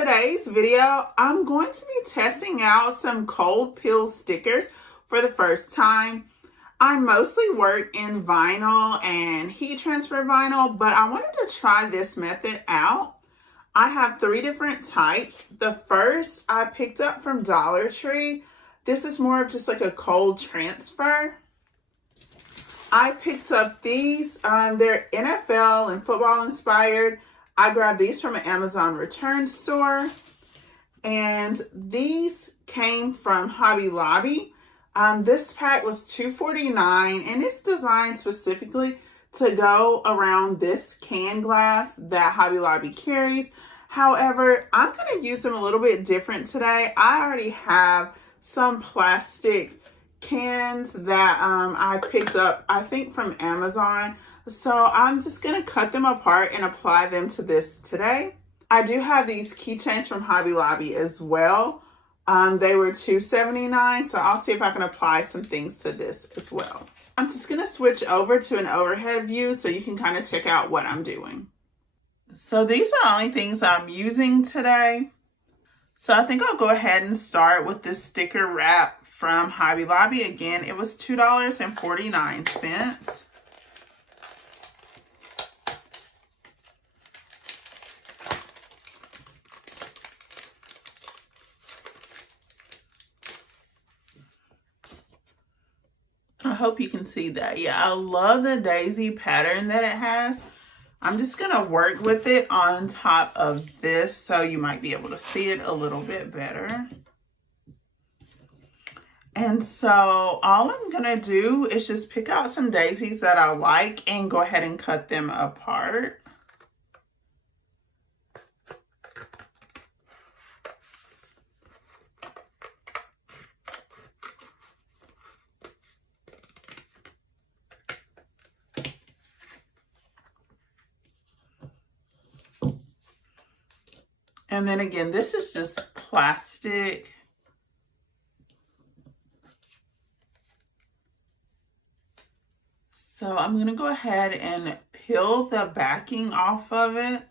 today's video, I'm going to be testing out some cold peel stickers for the first time. I mostly work in vinyl and heat transfer vinyl, but I wanted to try this method out. I have 3 different types. The first I picked up from Dollar Tree. This is more of just like a cold transfer. I picked up these. They're NFL and football inspired. I grabbed these from an Amazon return store, and these came from Hobby Lobby. This pack was $2.49, and it's designed specifically to go around this can glass that Hobby Lobby carries. However, I'm going to use them a little bit different today. I already have some plastic cans that I picked up, I think, from Amazon. So I'm just going to cut them apart and apply them to this today. I do have these keychains from Hobby Lobby as well. They were $2.79, so I'll see if I can apply some things to this as well. I'm just going to switch over to an overhead view so you can kind of check out what I'm doing. So these are the only things I'm using today. So I think I'll go ahead and start with this sticker wrap from Hobby Lobby. Again, it was $2.49. I hope you can see that. Yeah, I love the daisy pattern that it has. I'm just going to work with it on top of this so you might be able to see it a little bit better. And so all I'm going to do is just pick out some daisies that I like and go ahead and cut them apart. And then again, this is just plastic. So I'm going to go ahead and peel the backing off of it.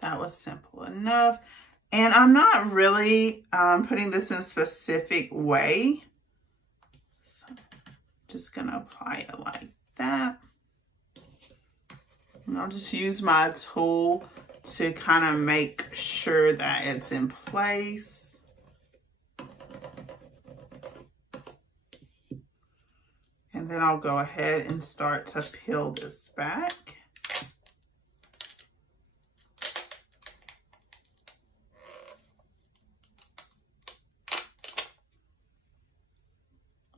That was simple enough. And I'm not really putting this in a specific way. So just going to apply it like that. And I'll just use my tool to kind of make sure that it's in place. And then I'll go ahead and start to peel this back.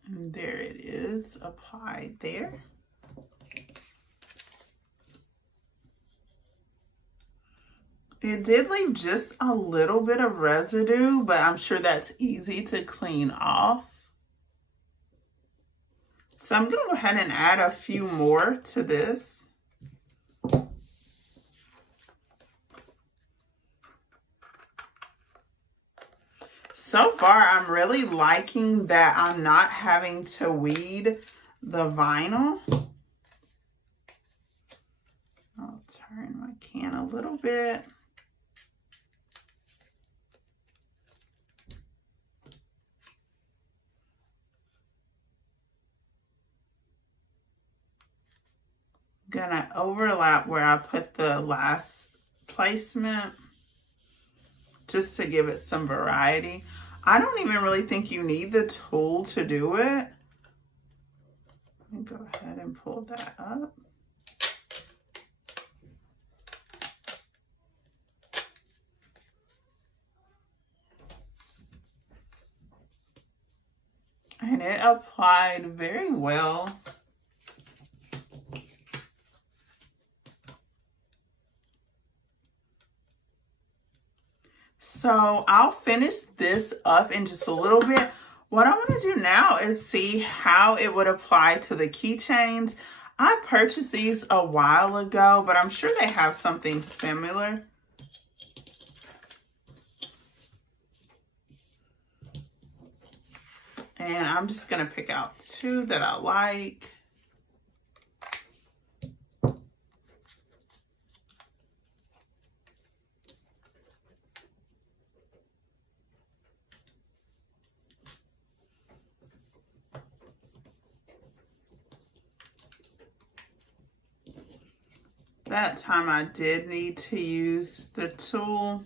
And there it is, applied there. It did leave just a little bit of residue, but I'm sure that's easy to clean off. So I'm going to go ahead and add a few more to this. So far, I'm really liking that I'm not having to weed the vinyl. I'll turn my can a little bit. Gonna overlap where I put the last placement just to give it some variety. I don't even really think you need the tool to do it. Let me go ahead and pull that up. And it applied very well. So I'll finish this up in just a little bit. What I want to do now is see how it would apply to the keychains. I purchased these a while ago, but I'm sure they have something similar. And I'm just going to pick out 2 that I like. That time I did need to use the tool.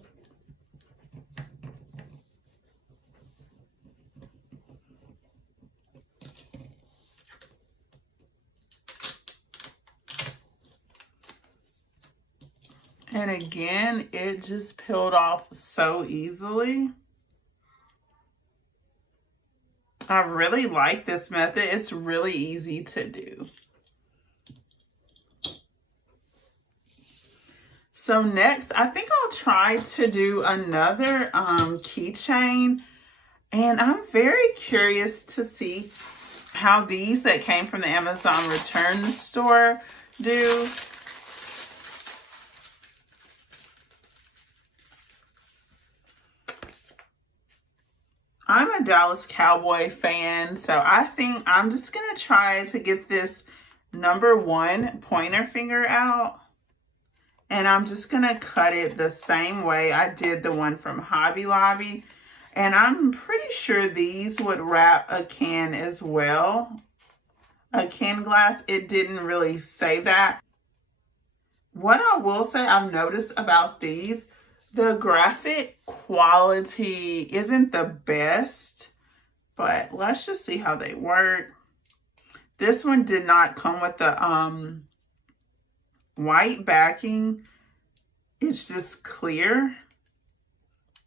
And again, it just peeled off so easily. I really like this method. It's really easy to do. So next, I think I'll try to do another keychain. And I'm very curious to see how these that came from the Amazon return store do. I'm a Dallas Cowboy fan, so I think I'm just going to try to get this #1 pointer finger out. And I'm just going to cut it the same way I did the one from Hobby Lobby. And I'm pretty sure these would wrap a can as well. A can glass. It didn't really say that. What I will say I've noticed about these, the graphic quality isn't the best, but let's just see how they work. This one did not come with the white backing. It's just clear.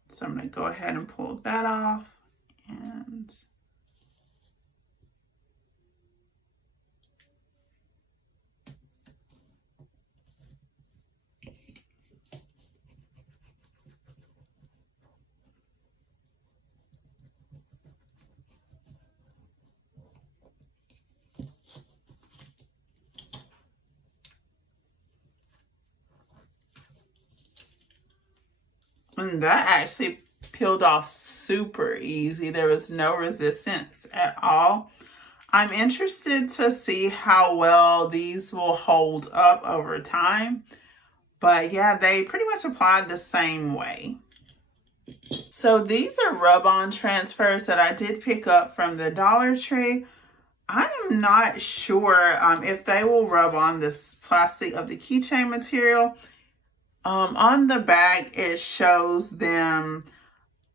So I'm going to go ahead and pull that off. And that actually peeled off super easy. There was no resistance at all. I'm interested to see how well these will hold up over time. But yeah, they pretty much applied the same way. So these are rub-on transfers that I did pick up from the Dollar Tree. I am not sure if they will rub on this plastic of the keychain material. On the bag, it shows them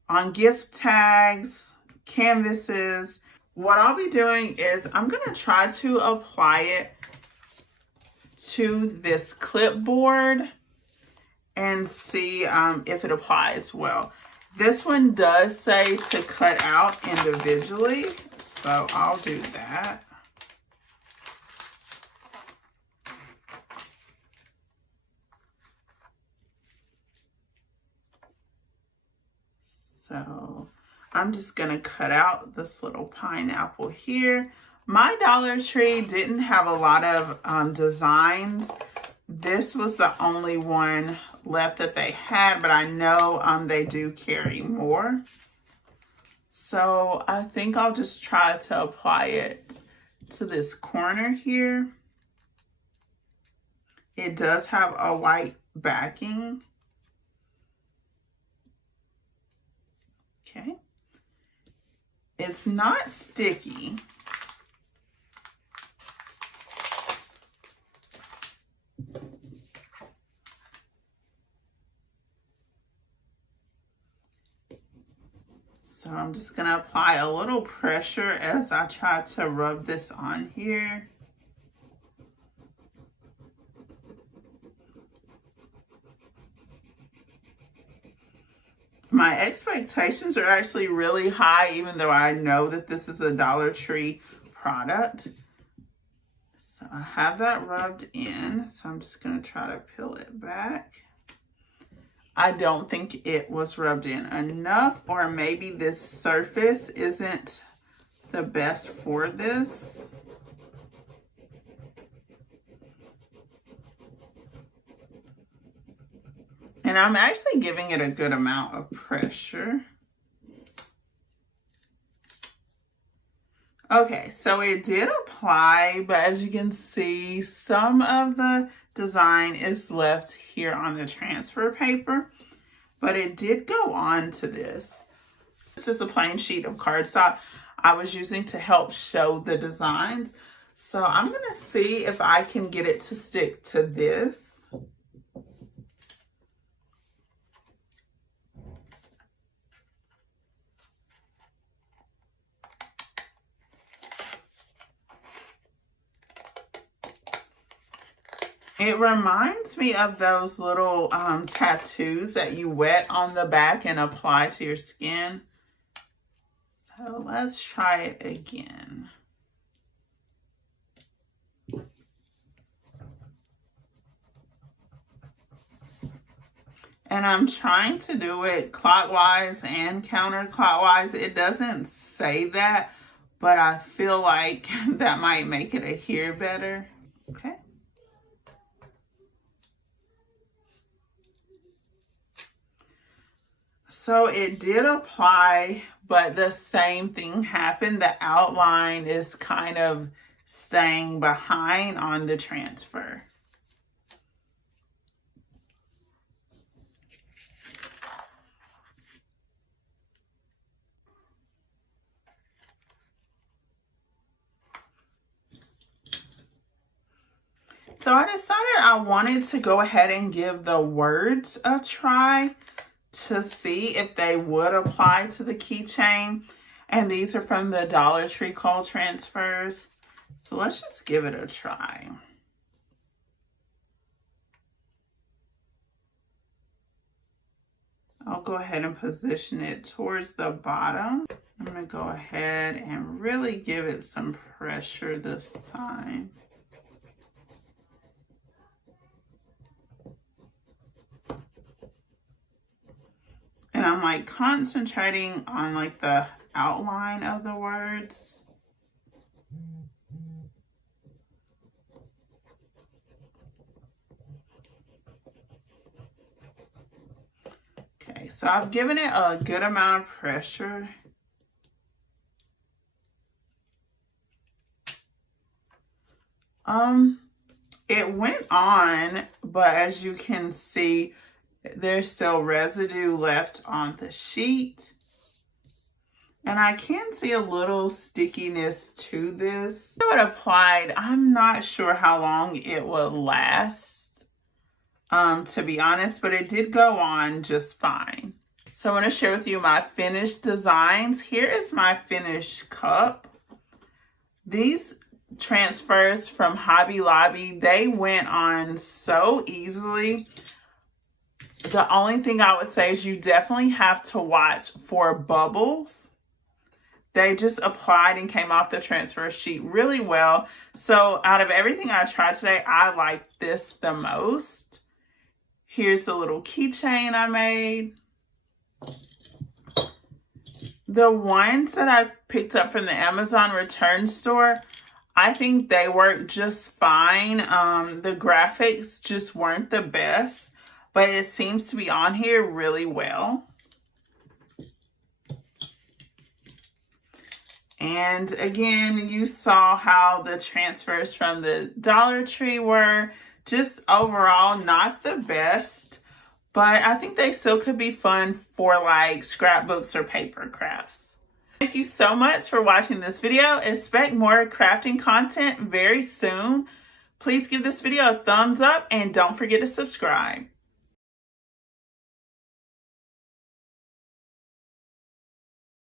on gift tags, canvases. What I'll be doing is I'm going to try to apply it to this clipboard and see if it applies well. This one does say to cut out individually, so I'll do that. So I'm just going to cut out this little pineapple here. My Dollar Tree didn't have a lot of designs. This was the only one left that they had, but I know they do carry more. So I think I'll just try to apply it to this corner here. It does have a white backing. Okay. It's not sticky. So I'm just going to apply a little pressure as I try to rub this on here. My expectations are actually really high, even though I know that this is a Dollar Tree product. So I have that rubbed in, so I'm just going to try to peel it back. I don't think it was rubbed in enough, or maybe this surface isn't the best for this. And I'm actually giving it a good amount of pressure. Okay, so it did apply, but as you can see, some of the design is left here on the transfer paper, but it did go on to this. It's just a plain sheet of cardstock I was using to help show the designs. So I'm gonna see if I can get it to stick to this. It reminds me of those little tattoos that you wet on the back and apply to your skin. So let's try it again. And I'm trying to do it clockwise and counterclockwise. It doesn't say that, but I feel like that might make it adhere better. Okay. So it did apply, but the same thing happened. The outline is kind of staying behind on the transfer. So I decided I wanted to go ahead and give the words a try to see if they would apply to the keychain. And these are from the Dollar Tree cold transfers. So let's just give it a try. I'll go ahead and position it towards the bottom. I'm going to go ahead and really give it some pressure this time. And I'm like concentrating on like the outline of the words. Okay, so I've given it a good amount of pressure. It went on, but as you can see, there's still residue left on the sheet. And I can see a little stickiness to this. So it applied. I'm not sure how long it will last, to be honest, but it did go on just fine. So I want to share with you my finished designs. Here is my finished cup. These transfers from Hobby Lobby, they went on so easily. The only thing I would say is you definitely have to watch for bubbles. They just applied and came off the transfer sheet really well. So out of everything I tried today, I like this the most. Here's the little keychain I made. The ones that I picked up from the Amazon return store, I think they work just fine. The graphics just weren't the best, but it seems to be on here really well. And again, you saw how the transfers from the Dollar Tree were just overall not the best, but I think they still could be fun for like scrapbooks or paper crafts. Thank you so much for watching this video. Expect more crafting content very soon. Please give this video a thumbs up and don't forget to subscribe.